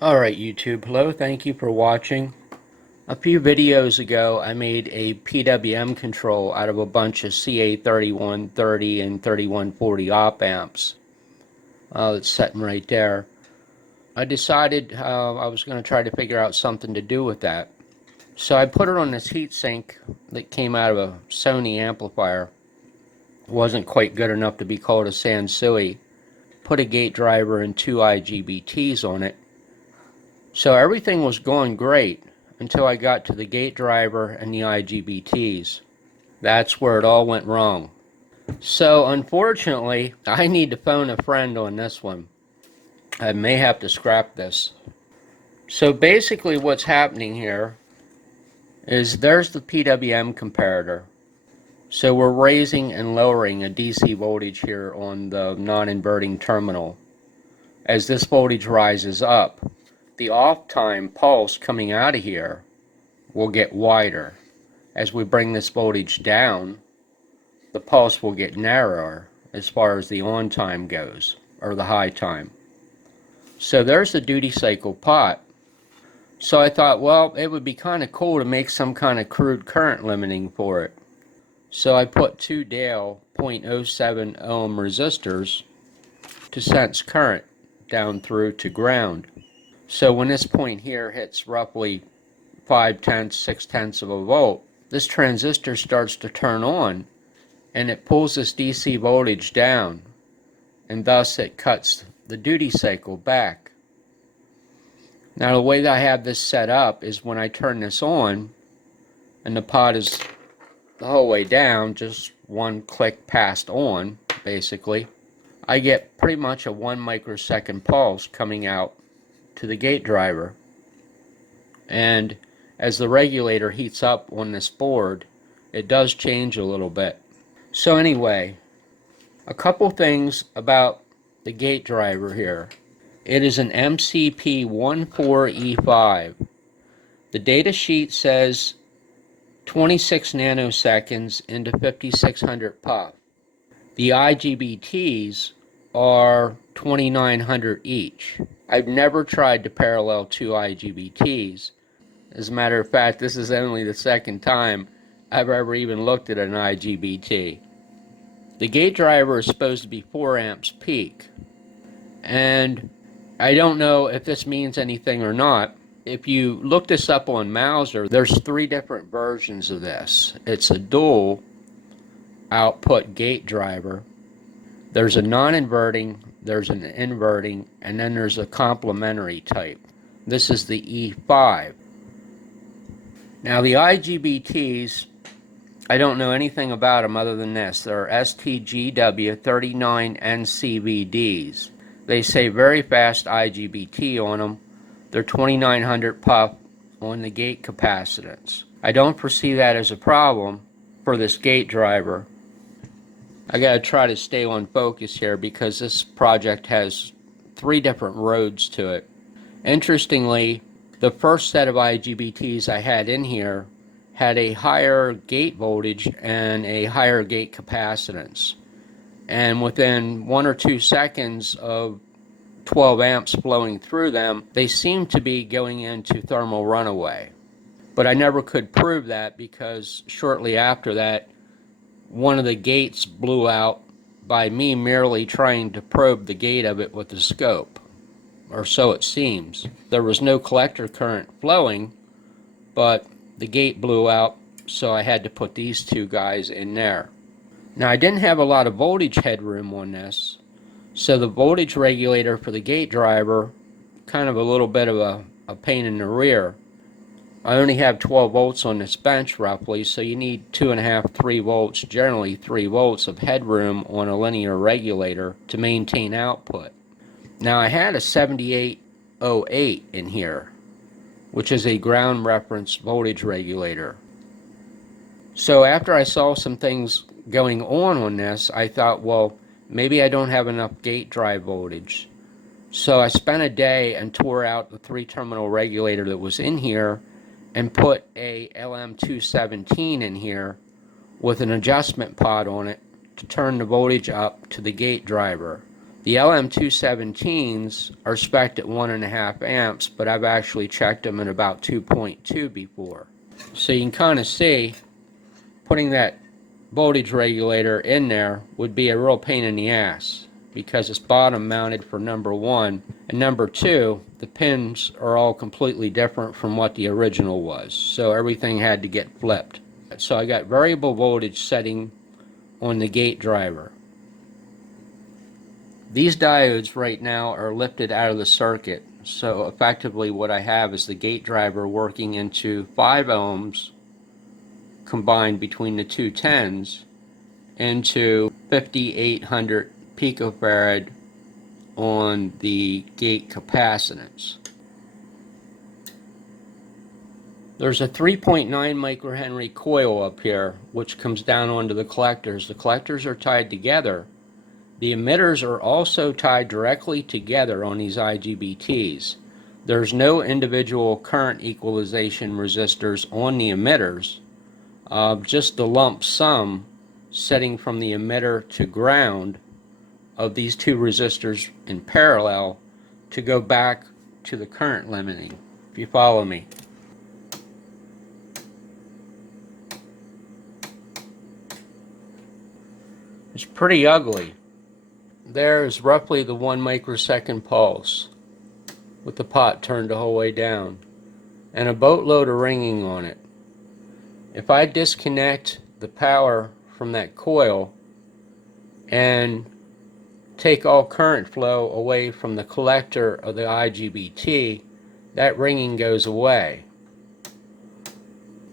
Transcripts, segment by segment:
Alright YouTube, hello, thank you for watching. A few videos ago I made a PWM control out of a bunch of CA3130 and 3140 op amps. It's sitting right there. I decided I was going to try to figure out something to do with that. So I put it on this heatsink that came out of a Sony amplifier. It wasn't quite good enough to be called a Sansui. Put a gate driver and two IGBTs on it. So everything was going great until I got to the gate driver and the IGBTs. That's where it all went wrong. So unfortunately, I need to phone a friend on this one. I may have to scrap this. So basically what's happening here is there's the PWM comparator. So we're raising and lowering a DC voltage here on the non-inverting terminal. As this voltage rises up, the off-time pulse coming out of here will get wider. As we bring this voltage down, the pulse will get narrower as far as the on time goes, or the high time. So there's the duty cycle pot. So I thought, well, it would be kind of cool to make some kind of crude current limiting for it. So I put two Dale 0.07 ohm resistors to sense current down through to ground. So when this point here hits roughly 5/10, 6/10 of a volt, this transistor starts to turn on and it pulls this DC voltage down, and thus it cuts the duty cycle back. Now the way that I have this set up is when I turn this on and the pot is the whole way down, just one click past on basically, I get pretty much a 1 microsecond pulse coming out to the gate driver. And as the regulator heats up on this board, it does change a little bit. So anyway, a couple things about the gate driver here. It is an MCP14E5. The data sheet says 26 nanoseconds into 5600 puff. The IGBTs are 2900 each. I've never tried to parallel two IGBTs. As a matter of fact, this is only the second time I've ever even looked at an IGBT. The gate driver is supposed to be 4 amps peak, and I don't know if this means anything or not. If you look this up on Mauser, there's 3 different versions of this. It's a dual output gate driver. There's a non-inverting, there's an inverting, and then there's a complementary type. This is the E5. Now the IGBTs, I don't know anything about them other than this. They're STGW39NCVDs. They say very fast IGBT on them. They're 2900 puff on the gate capacitance. I don't foresee that as a problem for this gate driver. I gotta try to stay on focus here because this project has 3 different roads to it. Interestingly, the first set of IGBTs I had in here had a higher gate voltage and a higher gate capacitance. And within 1 or 2 seconds of 12 amps flowing through them, they seemed to be going into thermal runaway. But I never could prove that because shortly after that, one of the gates blew out by me merely trying to probe the gate of it with the scope, or so it seems. There was no collector current flowing, but the gate blew out, so I had to put these 2 guys in there. Now I didn't have a lot of voltage headroom on this, so the voltage regulator for the gate driver, kind of a little bit of a pain in the rear. I only have 12 volts on this bench roughly, so you need 2.5, 3 volts, generally 3 volts of headroom on a linear regulator to maintain output. Now I had a 7808 in here, which is a ground reference voltage regulator. So after I saw some things going on this, I thought, well, maybe I don't have enough gate drive voltage. So I spent a day and tore out the 3-terminal regulator that was in here and put a LM217 in here with an adjustment pot on it to turn the voltage up to the gate driver. The LM217s are spec'd at 1.5 amps, but I've actually checked them at about 2.2 before. So you can kind of see putting that voltage regulator in there would be a real pain in the ass, because it's bottom mounted for number one, and number two, the pins are all completely different from what the original was, so everything had to get flipped. So I got variable voltage setting on the gate driver. These diodes right now are lifted out of the circuit, so effectively what I have is the gate driver working into 5 ohms combined between the two 10s into 5800 picofarad on the gate capacitance. There's a 3.9 microhenry coil up here which comes down onto the collectors. The collectors are tied together. The emitters are also tied directly together on these IGBTs. There's no individual current equalization resistors on the emitters, just the lump sum setting from the emitter to ground of these two resistors in parallel to go back to the current limiting, if you follow me. It's pretty ugly. There's roughly the 1 microsecond pulse with the pot turned the whole way down and a boatload of ringing on it. If I disconnect the power from that coil and take all current flow away from the collector of the IGBT, that ringing goes away.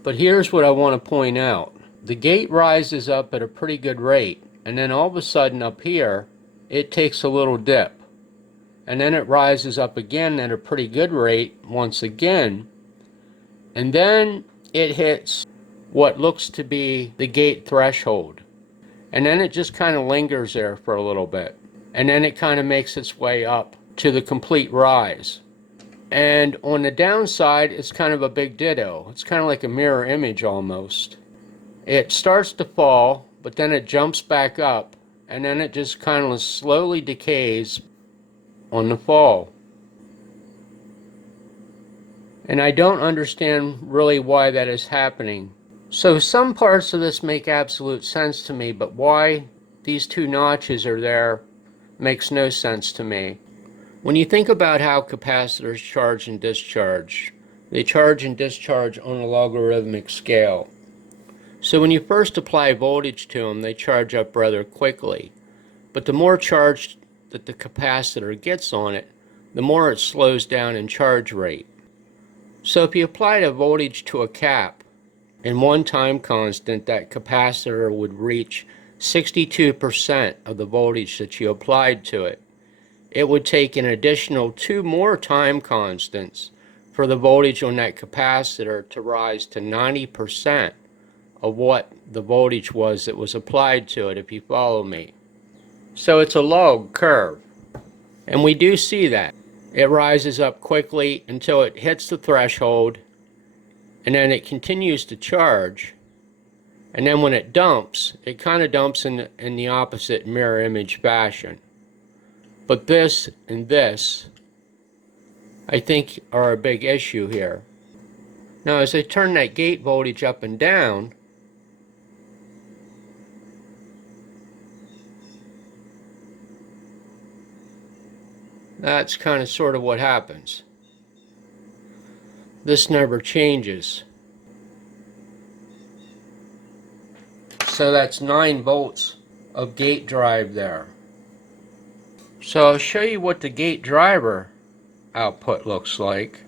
But here's what I want to point out. The gate rises up at a pretty good rate, and then all of a sudden up here it takes a little dip, and then it rises up again at a pretty good rate once again, and then it hits what looks to be the gate threshold, and then it just kind of lingers there for a little bit, and then it kind of makes its way up to the complete rise. And on the downside, it's kind of a big ditto. It's kind of like a mirror image almost. It starts to fall, but then it jumps back up, and then it just kind of slowly decays on the fall. And I don't understand really why that is happening. So some parts of this make absolute sense to me, but why these two notches are there makes no sense to me. When you think about how capacitors charge and discharge, they charge and discharge on a logarithmic scale. So when you first apply voltage to them, they charge up rather quickly. But the more charge that the capacitor gets on it, the more it slows down in charge rate. So if you applied a voltage to a cap, in one time constant, that capacitor would reach 62% of the voltage that you applied to it. It would take an additional 2 more time constants for the voltage on that capacitor to rise to 90% of what the voltage was that was applied to it, if you follow me. So it's a log curve, and we do see that. It rises up quickly until it hits the threshold, and then it continues to charge, and then when it dumps, it kind of dumps in the opposite mirror image fashion. But this and this, I think, are a big issue here. Now as I turn that gate voltage up and down, that's kind of sort of what happens. This never changes. So that's 9 volts of gate drive there. So I'll show you what the gate driver output looks like.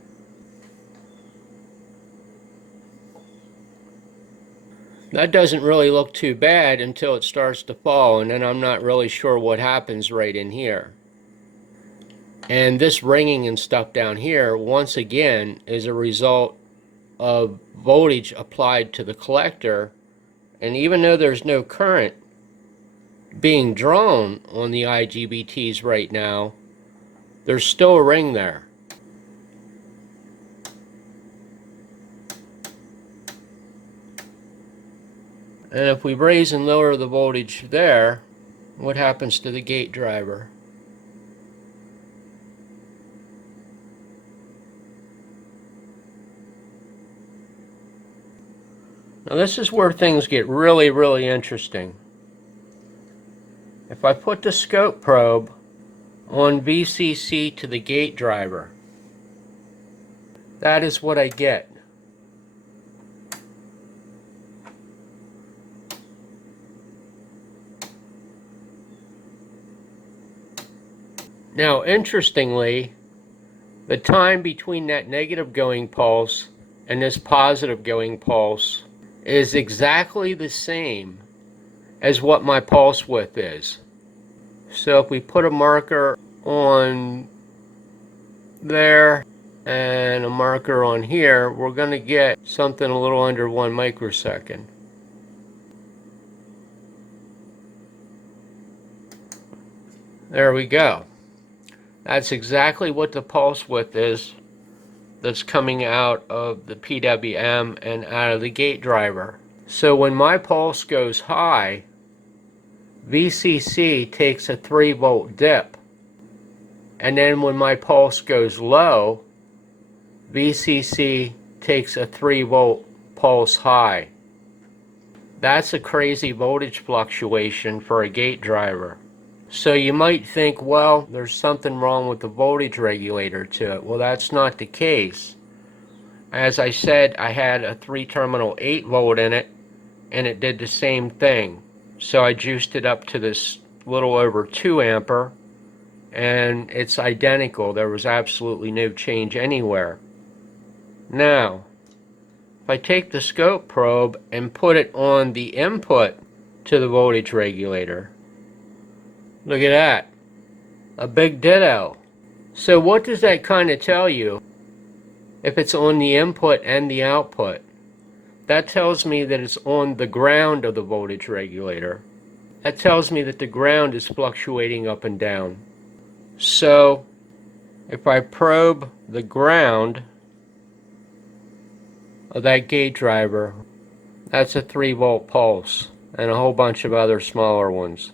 That doesn't really look too bad until it starts to fall, and then I'm not really sure what happens right in here. And this ringing and stuff down here, once again, is a result of voltage applied to the collector. And even though there's no current being drawn on the IGBTs right now, there's still a ring there. And if we raise and lower the voltage there, what happens to the gate driver? Now this is where things get really, really interesting. If I put the scope probe on VCC to the gate driver, that is what I get. Now, interestingly, the time between that negative going pulse and this positive going pulse is exactly the same as what my pulse width is. So if we put a marker on there and a marker on here, we're going to get something a little under 1 microsecond. There we go. That's exactly what the pulse width is that's coming out of the PWM and out of the gate driver. So when my pulse goes high, VCC takes a 3-volt dip. And then when my pulse goes low, VCC takes a 3-volt pulse high. That's a crazy voltage fluctuation for a gate driver. So you might think, well, there's something wrong with the voltage regulator to it. Well, that's not the case. As I said, I had a 3-terminal 8-volt in it, and it did the same thing. So I juiced it up to this little over 2 ampere, and it's identical. There was absolutely no change anywhere. Now, if I take the scope probe and put it on the input to the voltage regulator, look at that, a big ditto. So what does that kind of tell you if it's on the input and the output? That tells me that it's on the ground of the voltage regulator. That tells me that the ground is fluctuating up and down. So if I probe the ground of that gate driver, that's a 3-volt pulse and a whole bunch of other smaller ones.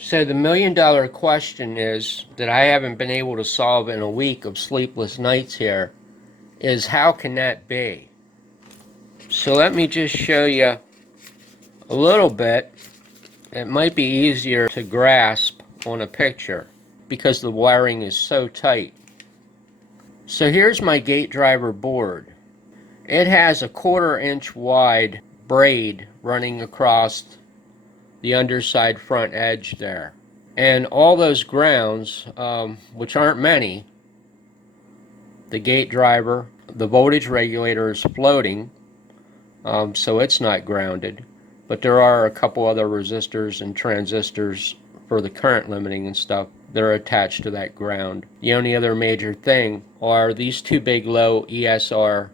So the million-dollar question is that I haven't been able to solve in a week of sleepless nights here is, how can that be? So let me just show you a little bit. It might be easier to grasp on a picture because the wiring is so tight. So here's my gate driver board. It has a 1/4 inch wide braid running across the underside front edge there. And all those grounds, which aren't many, the gate driver, the voltage regulator is floating, so it's not grounded. But there are a couple other resistors and transistors for the current limiting and stuff that are attached to that ground. The only other major thing are these 2 big low ESR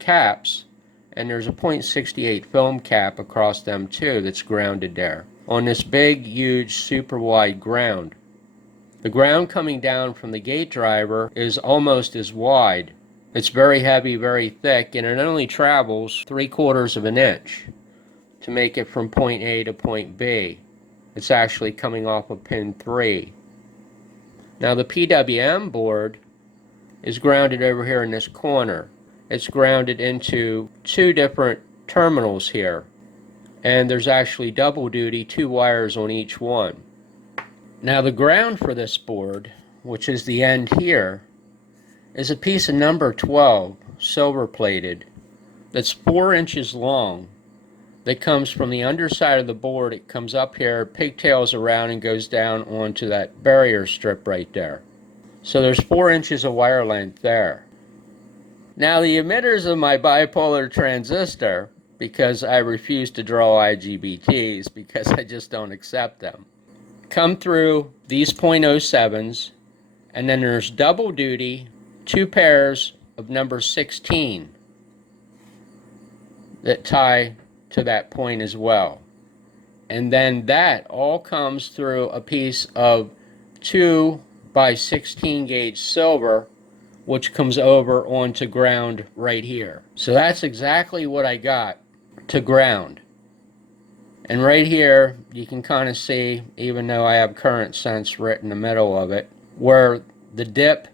caps, and there's a .68 film cap across them too that's grounded there on this big, huge, super wide ground. The ground coming down from the gate driver is almost as wide. It's very heavy, very thick, and it only travels 3/4 of an inch to make it from point A to point B. It's actually coming off of pin 3. Now the PWM board is grounded over here in this corner. It's grounded into 2 different terminals here, and there's actually double duty, 2 wires on each one. Now the ground for this board, which is the end here, is a piece of number 12 silver plated that's 4 inches long, that comes from the underside of the board. It comes up here, pigtails around, and goes down onto that barrier strip right there. So there's 4 inches of wire length there. Now the emitters of my bipolar transistor, because I refuse to draw IGBTs because I just don't accept them, come through these .07s, and then there's double duty 2 pairs of number 16 that tie to that point as well. And then that all comes through a piece of 2 by 16 gauge silver, which comes over onto ground right here. So that's exactly what I got to ground. And right here you can kind of see, even though I have current sense right in the middle of it, where the dip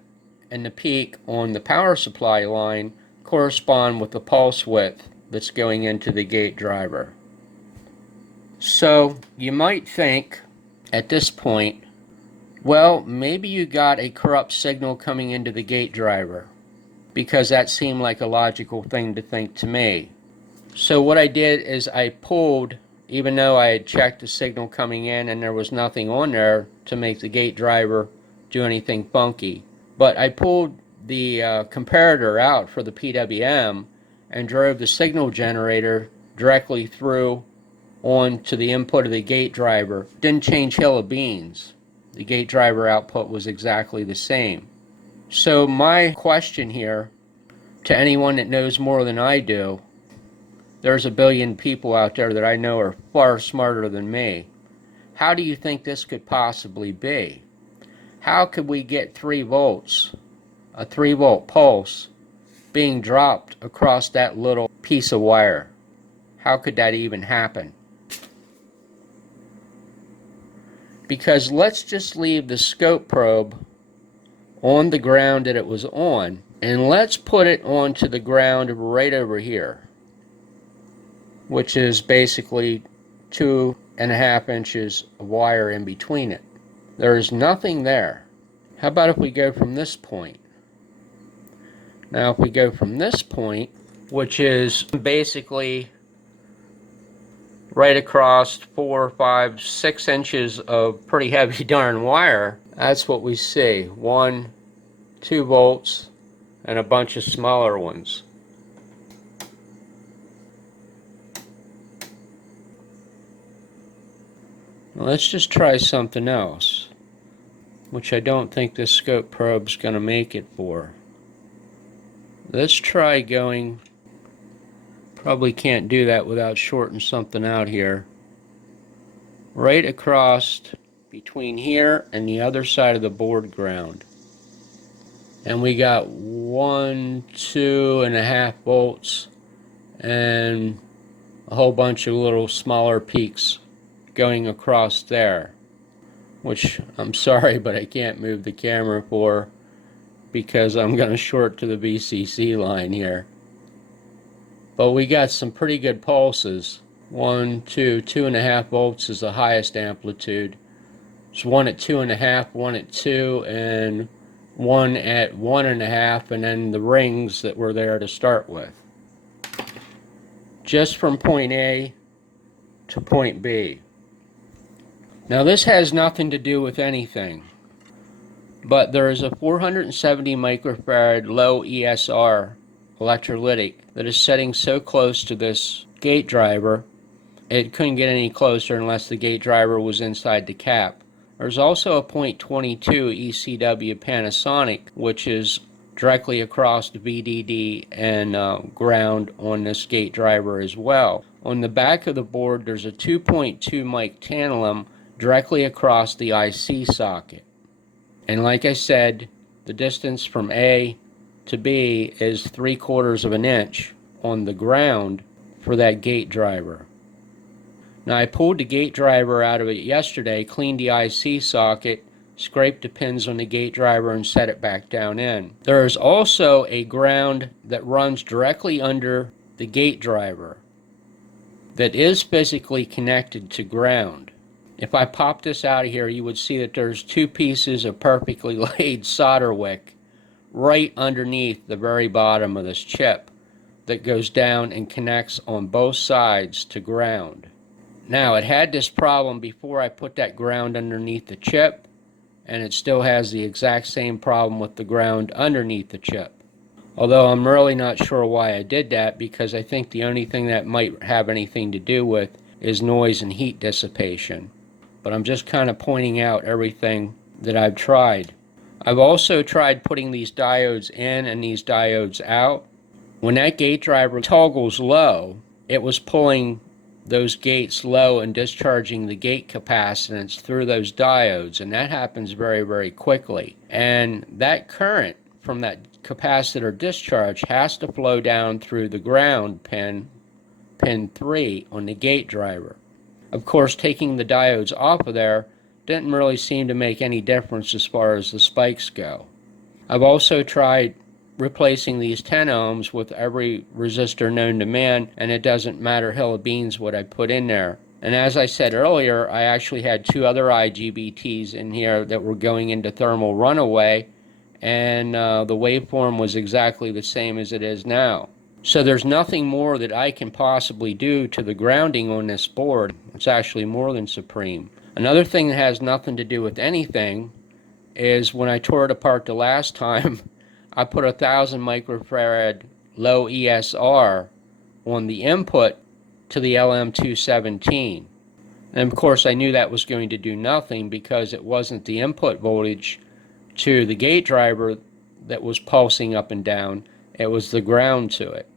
and the peak on the power supply line correspond with the pulse width that's going into the gate driver. So you might think at this point, well, maybe you got a corrupt signal coming into the gate driver, because that seemed like a logical thing to think to me. So what I did is I pulled, even though I had checked the signal coming in and there was nothing on there to make the gate driver do anything funky, but I pulled the comparator out for the PWM and drove the signal generator directly through onto the input of the gate driver. Didn't change hill of beans. The gate driver output was exactly the same. So my question here, to anyone that knows more than I do, there's a billion people out there that I know are far smarter than me. How do you think this could possibly be? How could we get 3 volts, a 3-volt pulse, being dropped across that little piece of wire? How could that even happen? Because let's just leave the scope probe on the ground that it was on, and let's put it onto the ground right over here, which is basically 2.5 inches of wire in between it. There is nothing there. How about if we go from this point? Now if we go from this point, which is basically right across 4, 5, 6 inches of pretty heavy darn wire, that's what we see. 1, 2 volts, and a bunch of smaller ones. Now let's just try something else, which I don't think this scope probe's going to make it for. Let's try going, probably can't do that without shorting something out here, right across between here and the other side of the board ground. And we got 1, 2.5 volts and a whole bunch of little smaller peaks going across there, which I'm sorry, but I can't move the camera for, because I'm going to short to the VCC line here. But we got some pretty good pulses. 1, 2, 2.5 volts is the highest amplitude. There's one at 2.5, one at 2, and one at 1.5, and then the rings that were there to start with. Just from point A to point B. Now this has nothing to do with anything, but there is a 470 microfarad low ESR electrolytic that is setting so close to this gate driver it couldn't get any closer unless the gate driver was inside the cap. There's also a .22 ECW Panasonic, which is directly across the VDD and ground on this gate driver as well. On the back of the board there's a 2.2 mic tantalum directly across the IC socket. And like I said, the distance from A to B is 3/4 of an inch on the ground for that gate driver. Now I pulled the gate driver out of it yesterday, cleaned the IC socket, scraped the pins on the gate driver and set it back down in. There is also a ground that runs directly under the gate driver that is physically connected to ground. If I pop this out of here, you would see that there's 2 pieces of perfectly laid solder wick right underneath the very bottom of this chip that goes down and connects on both sides to ground. Now, it had this problem before I put that ground underneath the chip, and it still has the exact same problem with the ground underneath the chip. Although I'm really not sure why I did that, because I think the only thing that might have anything to do with is noise and heat dissipation. But I'm just kind of pointing out everything that I've tried. I've also tried putting these diodes in and these diodes out. When that gate driver toggles low, it was pulling those gates low and discharging the gate capacitance through those diodes, and that happens very, very quickly. And that current from that capacitor discharge has to flow down through the ground pin 3 on the gate driver. Of course, taking the diodes off of there didn't really seem to make any difference as far as the spikes go. I've also tried replacing these 10 ohms with every resistor known to man, and it doesn't matter hill of beans what I put in there. And as I said earlier, I actually had two other IGBTs in here that were going into thermal runaway, and the waveform was exactly the same as it is now. So there's nothing more that I can possibly do to the grounding on this board. It's actually more than supreme. Another thing that has nothing to do with anything is when I tore it apart the last time, I put 1,000 microfarad low ESR on the input to the LM217. And of course I knew that was going to do nothing because it wasn't the input voltage to the gate driver that was pulsing up and down, it was the ground to it.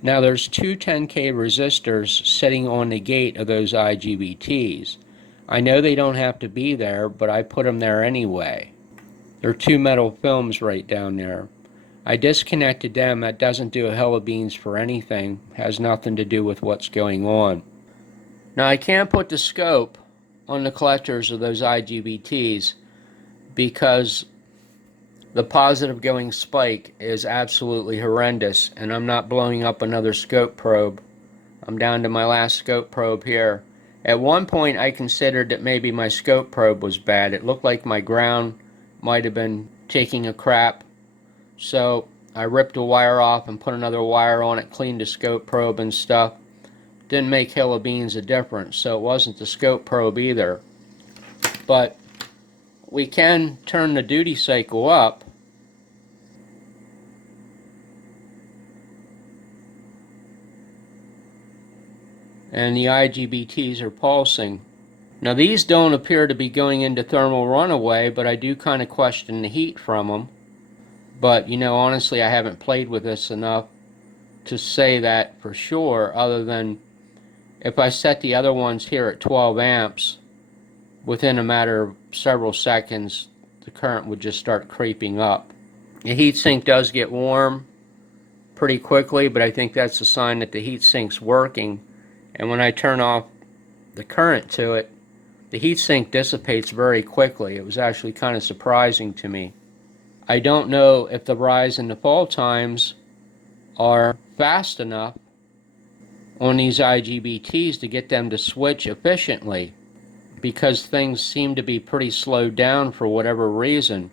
Now there's two 10K resistors sitting on the gate of those IGBTs. I know they don't have to be there, but I put them there anyway. There are two metal films right down there. I disconnected them. That doesn't do a hell of beans for anything. Has nothing to do with what's going on. Now I can't put the scope on the collectors of those IGBTs because the positive going spike is absolutely horrendous, and I'm not blowing up another scope probe. I'm down to my last scope probe here. At one point I considered that maybe my scope probe was bad. It looked like my ground might have been taking a crap. So I ripped a wire off and put another wire on it, cleaned the scope probe and stuff. Didn't make hill of beans a difference, so it wasn't the scope probe either. But we can turn the duty cycle up. And the IGBTs are pulsing. Now these don't appear to be going into thermal runaway, but I do kind of question the heat from them. But you know, honestly, I haven't played with this enough to say that for sure, other than if I set the other ones here at 12 amps, within a matter of several seconds, the current would just start creeping up. The heatsink does get warm pretty quickly, but I think that's a sign that the heatsink's working. And when I turn off the current to it, the heatsink dissipates very quickly. It was actually kind of surprising to me. I don't know if the rise and the fall times are fast enough on these IGBTs to get them to switch efficiently, because things seem to be pretty slowed down for whatever reason.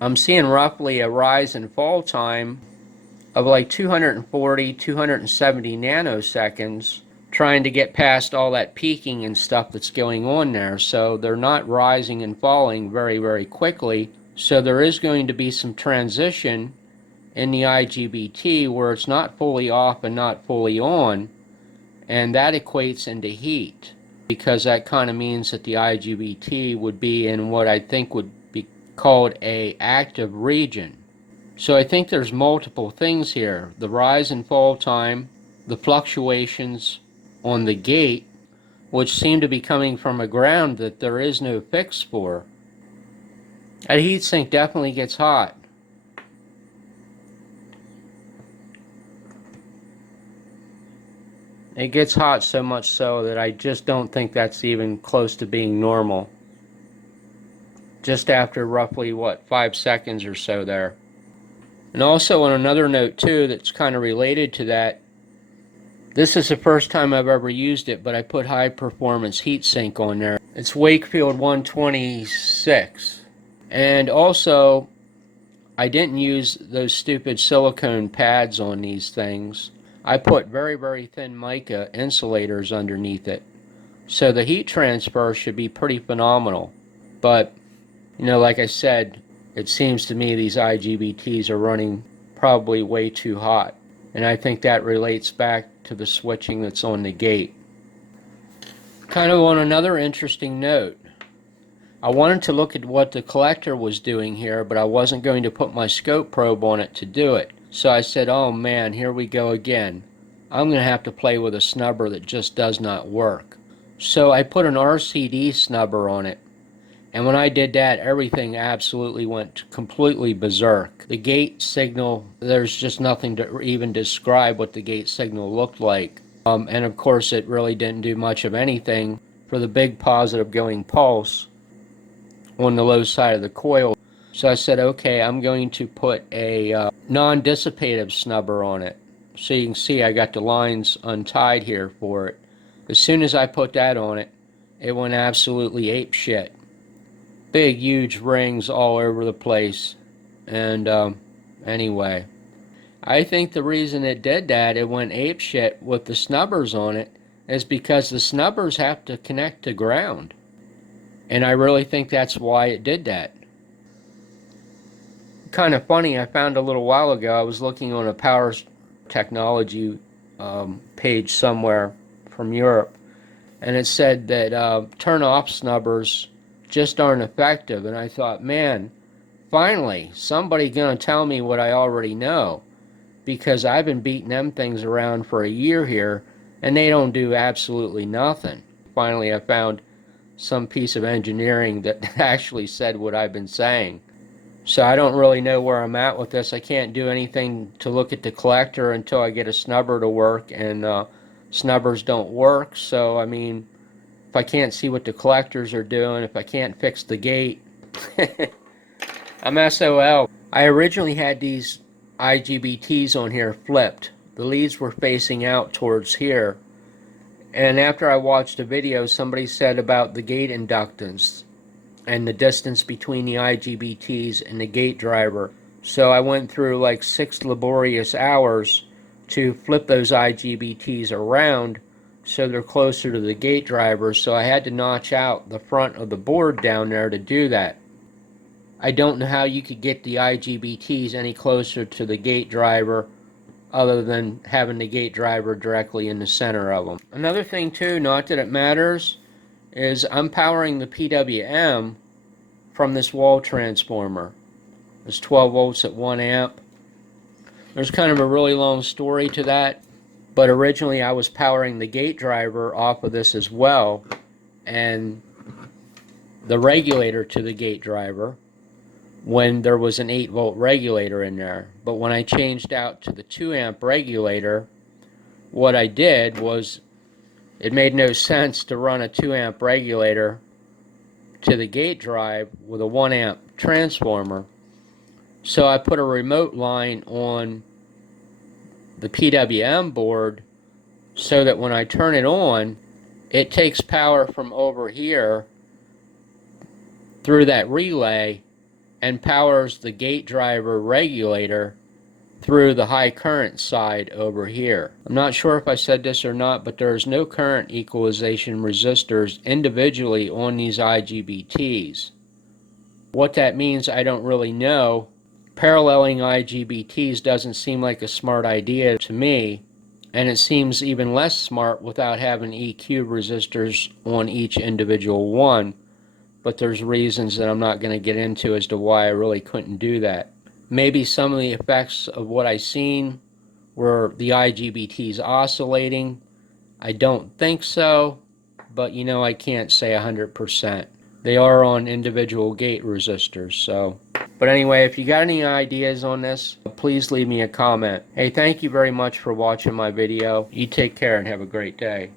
I'm seeing roughly a rise and fall time of like 240, 270 nanoseconds, trying to get past all that peaking and stuff that's going on there. So they're not rising and falling very, very quickly. So there is going to be some transition in the IGBT where it's not fully off and not fully on, and that equates into heat, because that kind of means that the IGBT would be in what I think would be called a active region. So I think there's multiple things here: the rise and fall time, the fluctuations on the gate, which seem to be coming from a ground that there is no fix for. That heatsink definitely gets hot. It gets hot so much so that I just don't think that's even close to being normal. Just after roughly, 5 seconds or so there. And also on another note too, that's kind of related to that, this is the first time I've ever used it, but I put high performance heatsink on there. It's Wakefield 126. And also, I didn't use those stupid silicone pads on these things. I put very, very thin mica insulators underneath it. So the heat transfer should be pretty phenomenal. But, you know, like I said, it seems to me these IGBTs are running probably way too hot. And I think that relates back to the switching that's on the gate. Kind of on another interesting note, I wanted to look at what the collector was doing here, but I wasn't going to put my scope probe on it to do it. So I said, oh man, here we go again. I'm going to have to play with a snubber that just does not work. So I put an RCD snubber on it. And when I did that, everything absolutely went completely berserk. The gate signal, there's just nothing to even describe what the gate signal looked like. And of course it really didn't do much of anything for the big positive going pulse on the low side of the coil. So I said, okay, I'm going to put a non-dissipative snubber on it. So you can see I got the lines untied here for it. As soon as I put that on it, it went absolutely ape shit. Big, huge rings all over the place. And anyway, I think the reason it did that, it went ape shit with the snubbers on it, is because the snubbers have to connect to ground. And I really think that's why it did that. Kind of funny, I found a little while ago, I was looking on a power technology page somewhere from Europe, and it said that turn-off snubbers just aren't effective. And I thought, man, finally, somebody gonna tell me what I already know, because I've been beating them things around for a year here, and they don't do absolutely nothing. Finally, I found some piece of engineering that actually said what I've been saying. So I don't really know where I'm at with this. I can't do anything to look at the collector until I get a snubber to work, and snubbers don't work. So, I mean, if I can't see what the collectors are doing, if I can't fix the gate, I'm SOL. I originally had these IGBTs on here flipped. The leads were facing out towards here. And after I watched a video, somebody said about the gate inductance and the distance between the IGBTs and the gate driver. So I went through like 6 laborious hours to flip those IGBTs around so they're closer to the gate driver. So I had to notch out the front of the board down there to do that. I don't know how you could get the IGBTs any closer to the gate driver other than having the gate driver directly in the center of them. Another thing too, not that it matters, is I'm powering the PWM from this wall transformer. It's 12 volts at 1 amp. There's kind of a really long story to that, but originally I was powering the gate driver off of this as well, and the regulator to the gate driver when there was an 8 volt regulator in there. But when I changed out to the 2 amp regulator, what I did was, it made no sense to run a 2 amp regulator to the gate drive with a 1 amp transformer. So I put a remote line on the PWM board so that when I turn it on, it takes power from over here through that relay and powers the gate driver regulator through the high current side over here. I'm not sure if I said this or not, but there's no current equalization resistors individually on these IGBTs. What that means, I don't really know. Paralleling IGBTs doesn't seem like a smart idea to me, and it seems even less smart without having EQ resistors on each individual one, but there's reasons that I'm not going to get into as to why I really couldn't do that. Maybe some of the effects of what I seen were the IGBTs oscillating. I don't think so, but you know, I can't say 100%. They are on individual gate resistors, so. But anyway, if you got any ideas on this, please leave me a comment. Hey, thank you very much for watching my video. You take care and have a great day.